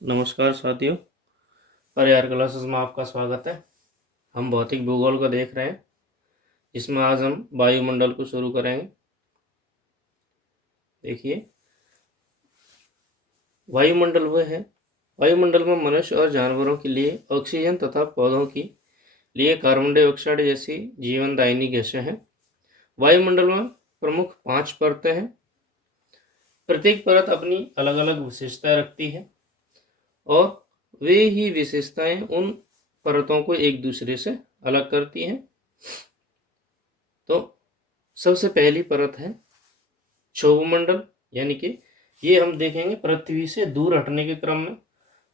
नमस्कार साथियों, परिहार क्लासेस में आपका स्वागत है। हम भौतिक भूगोल को देख रहे हैं, जिसमें आज हम वायुमंडल को शुरू करेंगे। देखिए, वायुमंडल वह है, वायुमंडल में मनुष्य और जानवरों के लिए ऑक्सीजन तथा पौधों के लिए कार्बन डाइऑक्साइड जैसी जीवनदायिनी गैसें हैं। वायुमंडल में प्रमुख 5 परतें हैं। प्रत्येक परत अपनी अलग अलग विशेषताएं रखती है और वे ही विशेषताएं उन परतों को एक दूसरे से अलग करती हैं। तो सबसे पहली परत है क्षोभमंडल, यानी कि ये हम देखेंगे पृथ्वी से दूर हटने के क्रम में।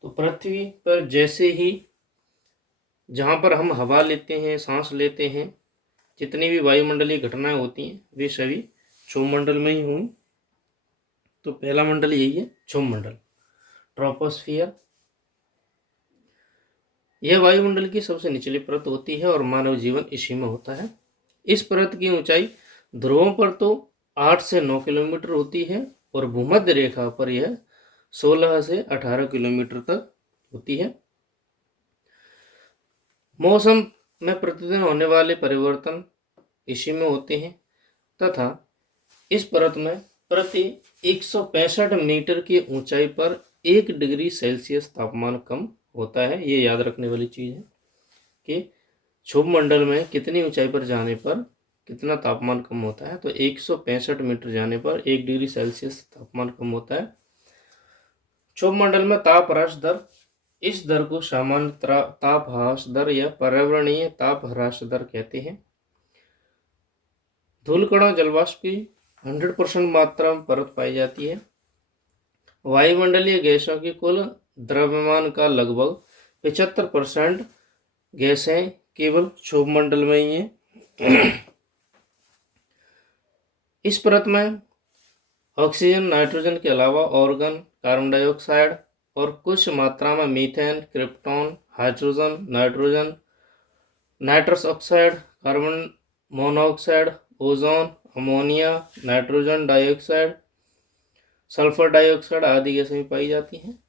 तो पृथ्वी पर जैसे ही जहाँ पर हम हवा लेते हैं, सांस लेते हैं, जितनी भी वायुमंडलीय घटनाएं होती हैं वे सभी क्षोभमंडल में ही हुई। तो पहला मंडल यही है, क्षोभमंडल, ट्रोपोस्फियर। यह वायुमंडल की सबसे निचली परत होती है और मानव जीवन इसी में होता है। इस परत की ऊंचाई ध्रुवों पर तो 8 से 9 किलोमीटर होती है और भूमध्य रेखा पर यह 16 से 18 किलोमीटर तक होती है। मौसम में प्रतिदिन होने वाले परिवर्तन इसी में होते हैं तथा इस परत में प्रति 165 मीटर की ऊंचाई पर 1 डिग्री सेल्सियस तापमान कम होता है। ये याद रखने वाली चीज़ है कि क्षोभमंडल में कितनी ऊंचाई पर जाने पर कितना तापमान कम होता है। तो 165 मीटर जाने पर 1 डिग्री सेल्सियस तापमान कम होता है। क्षोभमंडल में ताप ह्रास दर, इस दर को सामान्य ताप ह्रास दर या पर्यावरणीय ताप ह्रास दर कहते हैं। धूलकणों जलवाष्प की 100% मात्रा में परत पाई जाती है। वायुमंडलीय गैसों की कुल द्रव्यमान का लगभग 75% गैसें केवल क्षोभमंडल में ही हैं। इस परत में ऑक्सीजन, नाइट्रोजन के अलावा ऑर्गन, कार्बन डाइऑक्साइड और कुछ मात्रा में methane, krypton, hydrogen, nitrogen, nitrous oxide, carbon monoxide, ozone, ammonia, nitrogen dioxide, sulphur dioxide आदि गैसें भी पाई जाती हैं।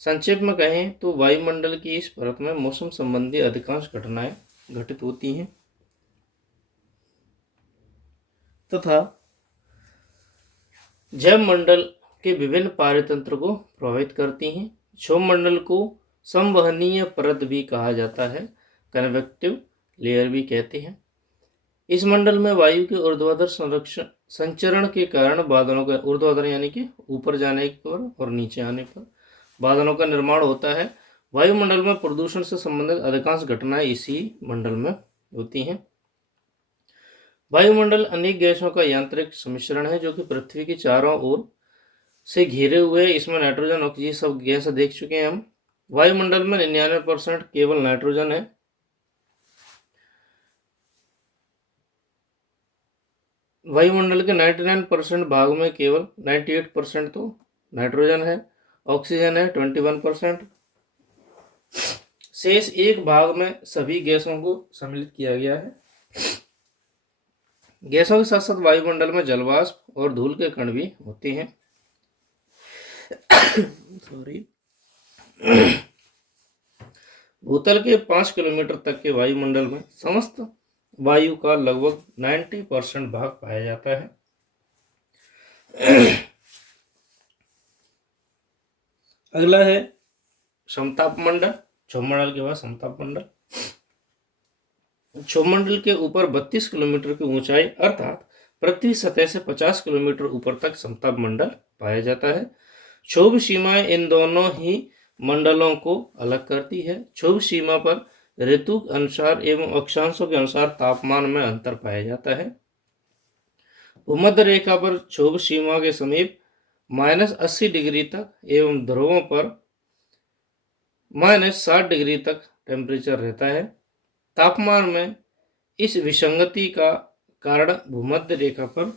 संक्षेप में कहें तो वायुमंडल की इस परत में मौसम संबंधी अधिकांश घटनाएं घटित होती हैं तथा जैव मंडल के विभिन्न पारतंत्र को प्रभावित करती हैं। क्षोभमंडल को संवहनीय परत भी कहा जाता है, कन्वेक्टिव लेयर भी कहते हैं। इस मंडल में वायु के ऊर्ध्वाधर संचरण के कारण बादलों का, ऊर्ध्वाधर यानी कि ऊपर जाने पर और नीचे आने पर बादलों का निर्माण होता है। वायुमंडल में प्रदूषण से संबंधित अधिकांश घटनाएं इसी मंडल में होती हैं। वायुमंडल अनेक गैसों का यांत्रिक सम्मिश्रण है जो कि पृथ्वी के चारों ओर से घिरे हुए हैं। इसमें नाइट्रोजन, ऑक्सीजन सब गैस देख चुके हैं हम। वायुमंडल में 99% केवल नाइट्रोजन है। वायुमंडल के 99% भाग में केवल 98% तो नाइट्रोजन है, ऑक्सीजन है 21%। शेष एक भाग में सभी गैसों को सम्मिलित किया गया है। गैसों के साथ साथ वायुमंडल में जलवाष्प और धूल के कण भी होते हैं। सॉरी। भूतल के 5 किलोमीटर तक के वायुमंडल में समस्त वायु का लगभग 90% भाग पाया जाता है। अगला है समताप मंडल। क्षोभमंडल के बाद समताप मंडल। क्षोभमंडल के ऊपर 32 किलोमीटर की ऊंचाई अर्थात पृथ्वी सतह से 50 किलोमीटर ऊपर तक समताप मंडल पाया जाता है। क्षोभ सीमाएं इन दोनों ही मंडलों को अलग करती है। क्षोभ सीमा पर ऋतु के अनुसार एवं अक्षांशों के अनुसार तापमान में अंतर पाया जाता है। भूमध्य रेखा पर क्षोभ सीमा के समीप -80 डिग्री तक एवं ध्रुवों पर -60 डिग्री तक टेम्परेचर रहता है। तापमान में इस विसंगति का कारण भूमध्य रेखा पर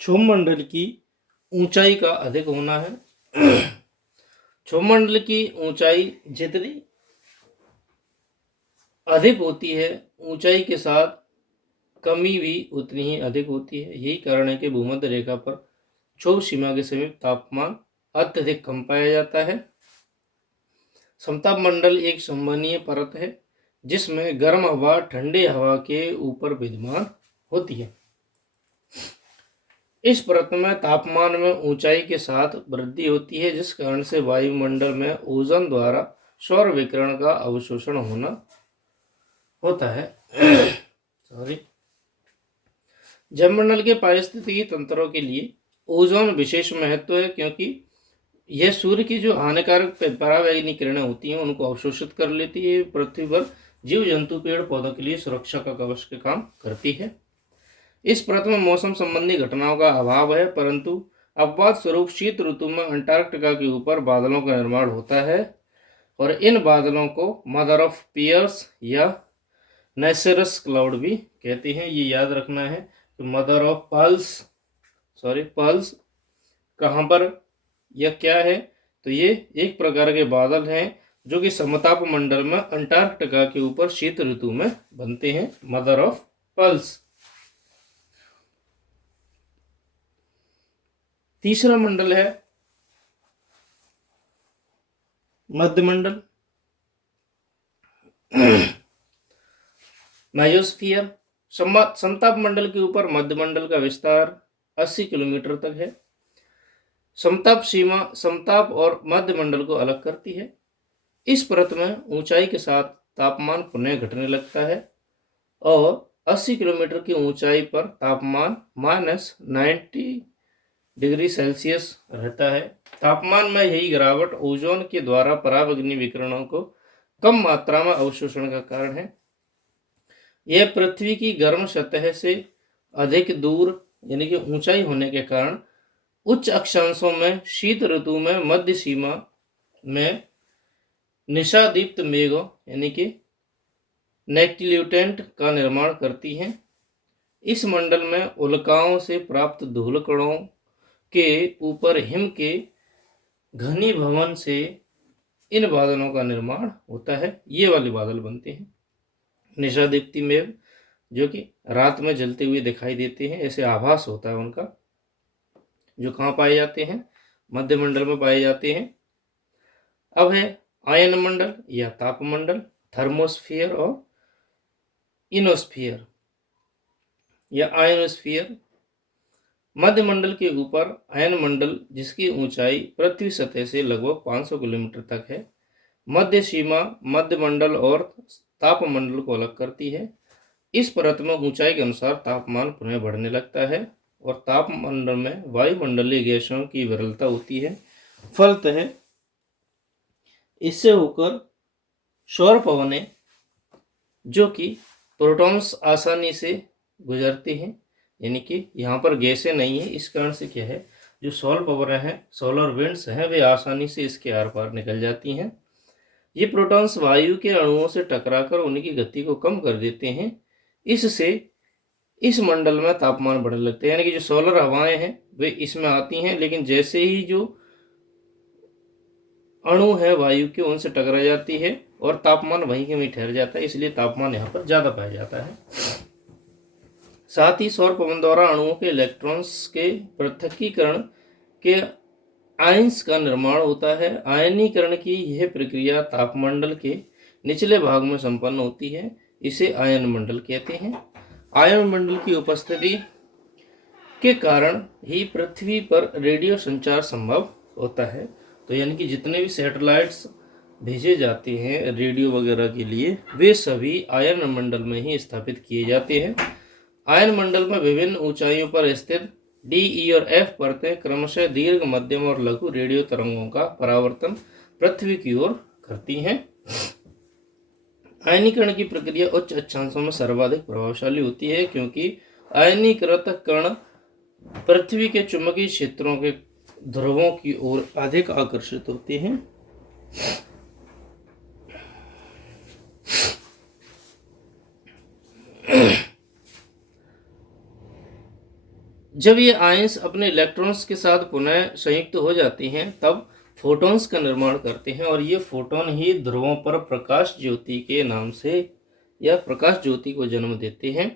क्षोभमंडल की ऊंचाई का अधिक होना है। क्षोभमंडल की ऊंचाई जितनी अधिक होती है, ऊंचाई के साथ कमी भी उतनी ही अधिक होती है। यही कारण है कि भूमध्य रेखा पर क्षोभ सीमा के समीप तापमान अत्यधिक कम पाया जाता है। समताप मंडल एक संवहनीय परत है जिसमें गर्म हवा ठंडी हवा के ऊपर विद्यमान होती है। इस परत में तापमान में ऊंचाई के साथ वृद्धि होती है, जिस कारण से वायुमंडल में ओजोन द्वारा सौर विकिरण का अवशोषण होता है। सॉरी। जलमंडल के पारिस्थितिकी तंत्रों के लिए ओजोन विशेष महत्व है, क्योंकि यह सूर्य की जो हानिकारक परावैंगनी किरणें होती हैं उनको अवशोषित कर लेती है। पृथ्वी पर जीव जंतु पेड़ पौधों के लिए सुरक्षा का कवच के काम करती है। इस परत में मौसम संबंधी घटनाओं का अभाव है, परंतु अपवाद स्वरूप शीत ऋतु में अंटार्कटिका के ऊपर बादलों का निर्माण होता है और इन बादलों को मदर ऑफ पियर्स या नेसरस क्लाउड भी कहते हैं। ये याद रखना है कि मदर ऑफ पर्ल्स कहाँ पर या क्या है, तो ये एक प्रकार के बादल हैं जो कि समताप मंडल में अंटार्कटिका के ऊपर शीत ऋतु में बनते हैं, मदर ऑफ पर्ल्स। तीसरा मंडल है मध्यमंडल, मेसोस्फीयर। समताप मंडल के ऊपर मध्यमंडल का विस्तार 80 किलोमीटर तक है। समताप सीमा समताप और मध्यमंडल को अलग करती है। इस परत में ऊंचाई के साथ तापमान पुनः घटने लगता है और 80 किलोमीटर की ऊंचाई पर तापमान -90 डिग्री सेल्सियस रहता है। तापमान में यही गिरावट ओजोन के द्वारा पराबैंगनी विकिरणों को कम मात्रा में अवशोषण का कारण है। यह पृथ्वी की गर्म सतह से अधिक दूर यानी कि ऊंचाई होने के कारण उच्च अक्षांशों में शीत ऋतु में मध्य सीमा में निशादीप्त मेघों यानी कि नेक्टिल्यूटेंट का निर्माण करती हैं। इस मंडल में उल्काओं से प्राप्त धूल कणों के ऊपर हिम के घनीभवन से इन बादलों का निर्माण होता है। ये वाले बादल बनते हैं निशादीप्ति मेघ, जो कि रात में जलते हुए दिखाई देते हैं, ऐसे आभास होता है उनका, जो कहाँ पाए जाते हैं, मध्यमंडल में पाए जाते हैं। अब है आयन मंडल या तापमंडल, थर्मोस्फियर और इनोस्फियर या आयनोस्फियर। मध्यमंडल के ऊपर आयन मंडल जिसकी ऊंचाई पृथ्वी सतह से लगभग 500 किलोमीटर तक है। मध्य सीमा मध्यमंडल और तापमंडल को अलग करती है। इस परत में ऊंचाई के अनुसार तापमान पुनः बढ़ने लगता है और तापमंडल में वायुमंडलीय गैसों की विरलता होती है। फलतः इससे होकर सौर पवनें जो कि प्रोटॉन्स आसानी से गुजरते हैं, यानी कि यहाँ पर गैसें नहीं है, इस कारण से क्या है, जो सौर पवनें हैं, सोलर विंड्स हैं, वे आसानी से इसके आर पार निकल जाती हैं। ये प्रोटॉन्स वायु के अणुओं से टकराकर उनकी गति को कम कर देते हैं। इससे इस मंडल में तापमान बढ़ने लगते हैं, यानी कि जो सोलर हवाएं हैं वे इसमें आती हैं, लेकिन जैसे ही जो अणु है वायु के उनसे टकरा जाती है और तापमान वहीं के वहीं ठहर जाता है, इसलिए तापमान यहाँ पर ज़्यादा पाया जाता है। साथ ही सौर पवन द्वारा अणुओं के इलेक्ट्रॉन्स के पृथक्कीकरण के आयंस का निर्माण होता है। आयनीकरण की यह प्रक्रिया तापमंडल के निचले भाग में संपन्न होती है, इसे आयन मंडल कहते हैं। आयन मंडल की उपस्थिति के कारण ही पृथ्वी पर रेडियो संचार संभव होता है। तो यानी कि जितने भी सैटेलाइट्स भेजे जाते हैं रेडियो वगैरह के लिए, वे सभी आयन मंडल में ही स्थापित किए जाते हैं। आयन मंडल में विभिन्न ऊंचाइयों पर स्थित डी, ई और एफ परतें क्रमशः दीर्घ, मध्यम और लघु रेडियो तरंगों का परावर्तन पृथ्वी की ओर करती हैं। आयनीकरण की प्रक्रिया उच्च अक्षांशों में सर्वाधिक प्रभावशाली होती है, क्योंकि आयनीकृत कण पृथ्वी के चुंबकीय क्षेत्रों के ध्रुवों की ओर अधिक आकर्षित होते हैं। जब ये आयंस अपने इलेक्ट्रॉन्स के साथ पुनः संयुक्त हो जाती हैं तब फोटॉन्स का निर्माण करते हैं और ये फोटोन ही ध्रुवों पर प्रकाश ज्योति के नाम से या प्रकाश ज्योति को जन्म देते हैं।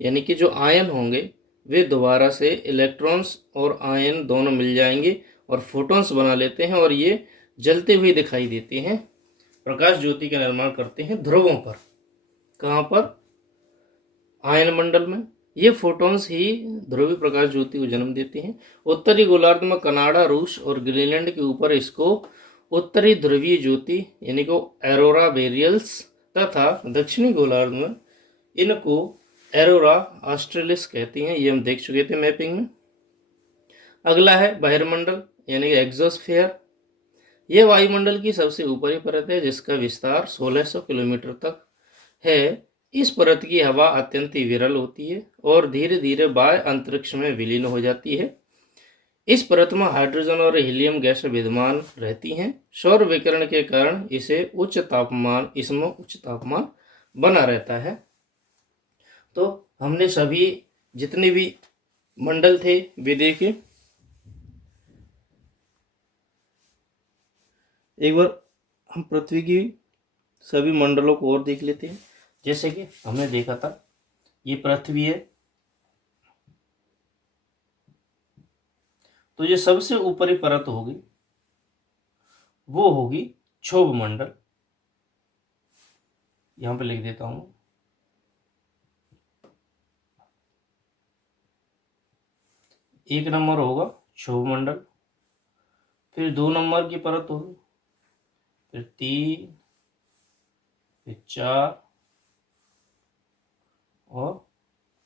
यानी कि जो आयन होंगे वे दोबारा से इलेक्ट्रॉन्स और आयन दोनों मिल जाएंगे और फोटॉन्स बना लेते हैं और ये जलते हुए दिखाई देते हैं, प्रकाश ज्योति का निर्माण करते हैं ध्रुवों पर। कहाँ पर? आयन मंडल में। ये फोटॉन्स ही ध्रुवीय प्रकाश ज्योति को जन्म देते हैं। उत्तरी गोलार्ध में कनाडा, रूस और ग्रीनलैंड के ऊपर इसको उत्तरी ध्रुवीय ज्योति यानी को एरोरा बोरियल्स तथा दक्षिणी गोलार्ध में इनको एरोरा ऑस्ट्रेलिस कहती हैं। ये हम देख चुके थे मैपिंग में। अगला है बहिर्मंडल यानी कि एग्जोस्फीयर। यह वायुमंडल की सबसे ऊपरी परत है जिसका विस्तार 1600 किलोमीटर तक है। इस परत की हवा अत्यंत ही विरल होती है और धीरे धीरे बाह्य अंतरिक्ष में विलीन हो जाती है। इस परत में हाइड्रोजन और हीलियम गैस विद्यमान रहती हैं। सौर विकिरण के कारण इसमें उच्च तापमान बना रहता है। तो हमने सभी जितने भी मंडल थे वे देखे। एक बार हम पृथ्वी की सभी मंडलों को और देख लेते हैं। जैसे कि हमने देखा था ये पृथ्वी है, तो ये सबसे ऊपरी परत होगी वो होगी क्षोभ मंडल। यहां पे लिख देता हूं। एक नंबर होगा क्षोभ मंडल, फिर 2 नंबर की परत होगी, फिर 3, फिर 4 और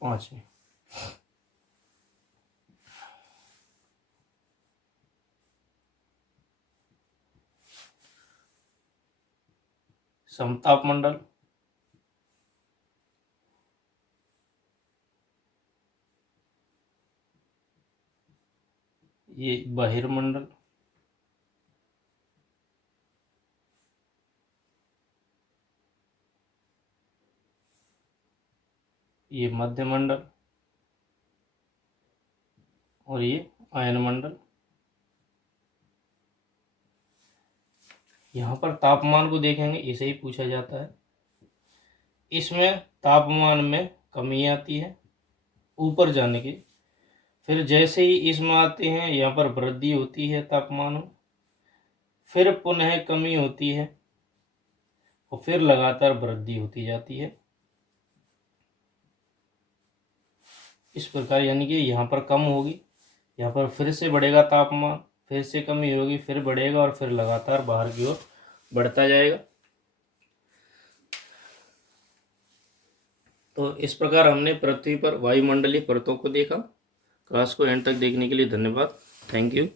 5 में। समताप मंडल, ये बहिर्मंडल, ये मध्य मंडल और ये आयन मंडल। यहाँ पर तापमान को देखेंगे, इसे ही पूछा जाता है। इसमें तापमान में कमी आती है ऊपर जाने की, फिर जैसे ही इसमें आते हैं यहाँ पर वृद्धि होती है तापमान में, फिर पुनः कमी होती है और फिर लगातार वृद्धि होती जाती है। इस प्रकार यानी कि यहाँ पर कम होगी, यहाँ पर फिर से बढ़ेगा तापमान, फिर से कमी होगी, फिर बढ़ेगा और फिर लगातार बाहर की ओर बढ़ता जाएगा। तो इस प्रकार हमने पृथ्वी पर वायुमंडलीय परतों को देखा। क्लास को एंड तक देखने के लिए धन्यवाद। Thank you.